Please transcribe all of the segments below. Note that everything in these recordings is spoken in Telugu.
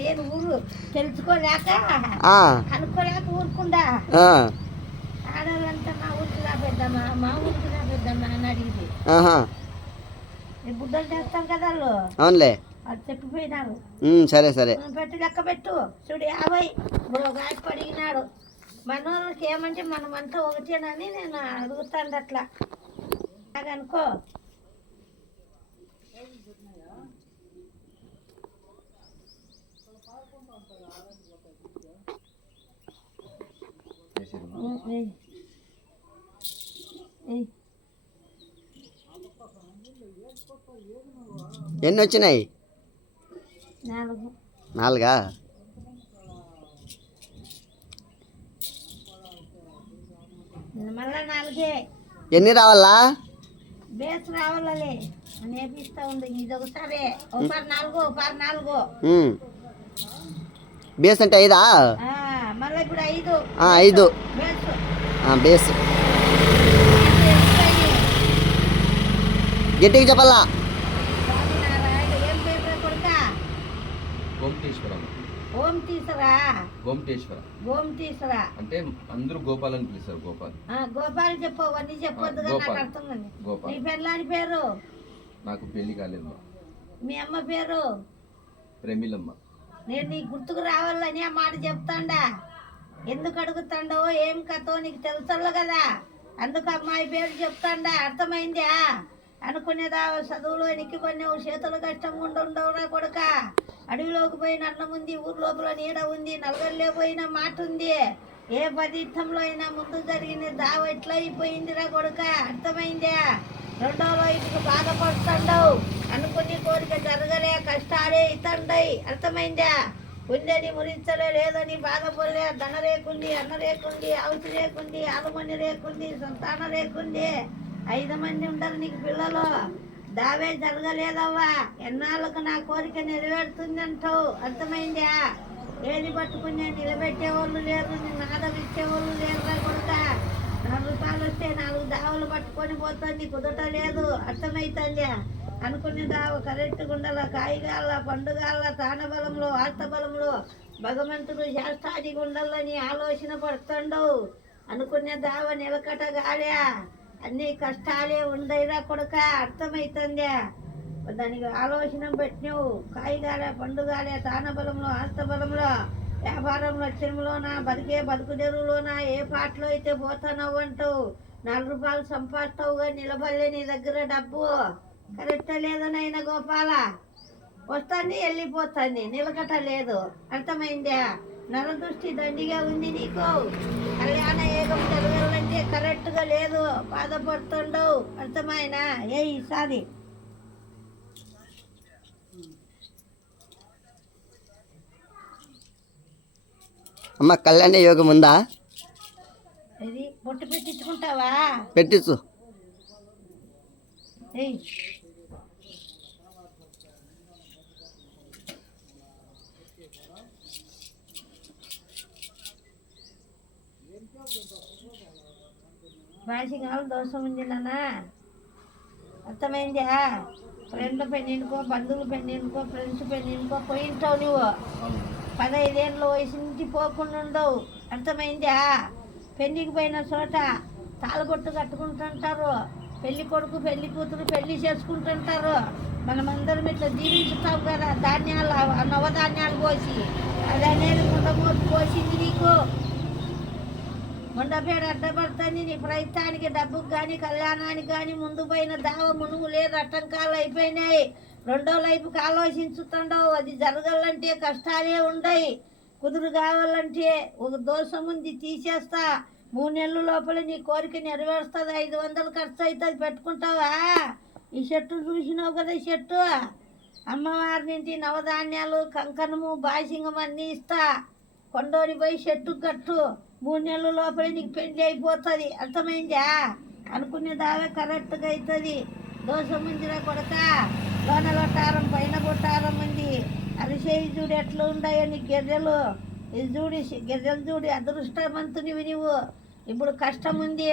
నేను ఊరు తెలుసుకోలేక అనుకోలేక ఊరుకుందా ఆడవాళ్ళంతా మా ఊరికి రాబెద్దామా మా ఊరికి రాబెద్దామా అని అడిగింది. బుడ్డలు చేస్తాం కదా వాళ్ళు. అవునులే అది చెప్పిపోయినారు. సరే సరే పెట్టి లెక్క పెట్టు చూడు 50 గాయకు అడిగినాడు. మన వాళ్ళకి ఏమంటే మనమంతా ఒకటేనని నేను అడుగుతాను అట్లా అనుకో. ఎన్ని వచ్చినాయి? 4. మళ్ళా 4 ఎన్ని రావాలా? బేస్ రావాలలే నేర్పిస్తా ఉంది. ఇది ఒకసారి 4 బేస్ అంటే 5. మళ్ళీ ఇప్పుడు 5 బేస్ గట్టిగా చెప్పాలా? గోమతీశ్వర అంటే అందరూ గోపాల్ అని పిలుస్తారు. గోపాల్ చెప్పవన్నీ చెప్పొద్దు. నీ పెళ్ళాని పేరు? నాకు పెళ్లి కాలేదు. మీ అమ్మ పేరు? ప్రేమిలమ్మ. నేను నీ గుర్తుకు రావాలని ఆ మాట చెప్తాండా. ఎందుకు అడుగుతాండో ఏం కథో నీకు తెలుసు కదా, అందుకు అమ్మాయి పేరు చెప్తాండా. అర్థమైందా? అనుకునేదా చదువులో ఎక్కిపోయినావు, చేతులు కష్టంగా ఉండవురా కొడుక. అడవిలోకి పోయిన అన్నం ఉంది, ఊరు లోపల నీడ ఉంది, నలుగురిలో పోయిన మాట ఉంది. ఏ పదార్థంలో అయినా ముందు జరిగిన దావ ఎట్లా అయిపోయిందిరా కొడుక. అర్థమైందా? రెండో వైపుకు బాధపడుతుండవు. అనుకుని కోరిక జరగలే, కష్టాలే ఇతండయి. అర్థమైందా? ఉందని మురించలే, లేదని బాధపడలే. ధన రేకుంది, అన్న రేకుంది, ఆవుతి రేకుంది, ఆలుమని రేకుంది, సంతానం రేకుంది. 5 మంది ఉండరు నీకు పిల్లలు. దావే జరగలేదవ్వా. ఎన్నాళ్ళకు నా కోరిక నెరవేరుతుంది అంటావు. అర్థమైందా? ఏది పట్టుకుని నిలబెట్టేవాళ్ళు లేరు, నిన్ను ఆదరించేవాళ్ళు లేరురా కొడుక. 4 రూపాయలు వస్తే 4 దావలు పట్టుకొని పోతుంది, కుదరలేదు. అర్థమవుతుందా? అనుకునే దావ కరెక్ట్ గుండల, కాయగాళ్ళ, పండుగాళ్ళ, తానబలంలో, ఆస్తబలంలో భగవంతుడు శాస్త్రాది గుండలని ఆలోచన పడుతుండవు. అనుకునే దావ నిలకటగాలే, అన్ని కష్టాలే ఉండయిరా కొడుక. అర్థమవుతుందా? దానికి ఆలోచన పెట్టినావు. కాయగాలే, పండుగాలే, తానబలంలో, ఆస్తబలంలో, వ్యాపారంలో, లక్ష్యంలోనా, బతికే బతుకు తెరువులోనా, ఏ పాటలో అయితే పోతానవు అంటావు. 4 రూపాయలు సంపాదిస్తావుగా, నిలబడలే నీ దగ్గర డబ్బు. కరెక్ట్ లేదనైనా గోపాల. వస్తుంది వెళ్ళిపోతుంది, నిలకట లేదు. అర్థమైందా? నరదృష్టి దండిగా ఉంది నీకు. కళ్యాణ యోగం జరగాలంటే కరెక్ట్గా లేదు, బాధపడుతుండవు. అర్థమైనా? ఏ ఈసారి అమ్మ కళ్యాణ యోగం ఉందా? ఇది బొట్టు పెట్టించుకుంటావా? పెట్టించు. భాషికాలు దోషం ఉంది నాన్న. అర్థమైందా? ఫ్రెండ్ల పెళ్ళినుకో, బంధువుల పెళ్ళినుకో, ఫ్రెండ్స్ పెళ్ళినుకో పోయింటావు నువ్వు. 15 ఏళ్ళ వయసు నుంచి పోకుండా ఉండవు. అర్థమైందా? పెళ్ళికి పోయిన చోట తాళబొట్టు కట్టుకుంటుంటారు. పెళ్లి కొడుకు పెళ్లి కూతురు పెళ్లి చేసుకుంటుంటారు. మనమందరం ఇట్లా జీవించుతాం కదా. ధాన్యాలు, నవధాన్యాలు పోసి అది అనేది ముండమోసి పోసింది నీకు. ముండపేడ అడ్డపడుతుంది నీ ప్రయత్నానికి. డబ్బుకు కానీ కళ్యాణానికి కానీ ముందు పోయిన దావ మునుగు లేదు, అట్టంకాలు అయిపోయినాయి. రెండో లైఫ్కి ఆలోచించుతుండవు. అది జరగాలంటే కష్టాలే ఉండయి. కుదురు కావాలంటే ఒక దోషం ఉంది, తీసేస్తా. 3 నెలల లోపల నీ కోరిక నెరవేరుస్తుంది. 500 ఖర్చు అవుతుంది, పెట్టుకుంటావా? ఈ చెట్టు చూసినావు కదా, ఈ చెట్టు అమ్మవారి నుంచి నవధాన్యాలు, కంకణము, బాసింగం అన్నీ ఇస్తా. కొండోని పోయి చెట్టు కట్టు. 3 నెలల లోపల నీకు పెళ్లి అయిపోతుంది. అర్థమైందా? అనుకునే దావే కరెక్ట్గా అవుతుంది. దోషం ఉందిరా కొడక. లోన కొట్టారం, పైన కొట్టారం ఉంది. అరిసేయి చూడు ఎట్లా ఉన్నాయో నీ గెర్రెలు. ఇది చూడి గెర్రెలు చూడి అదృష్టవంతునివి నువ్వు. ఇప్పుడు కష్టం ఉంది,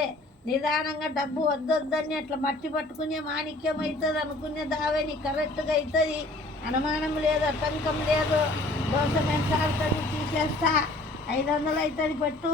నిదానంగా డబ్బు వద్దొద్దని అట్లా మట్టి పట్టుకునే మాణిక్యం అవుతుంది. అనుకునే దావే నీకు కరెక్ట్గా అవుతుంది. అనుమానం లేదు, ఆటంకం లేదు. దోశ మెంచాలతో తీసేస్తా 500 అవుతుంది పట్టు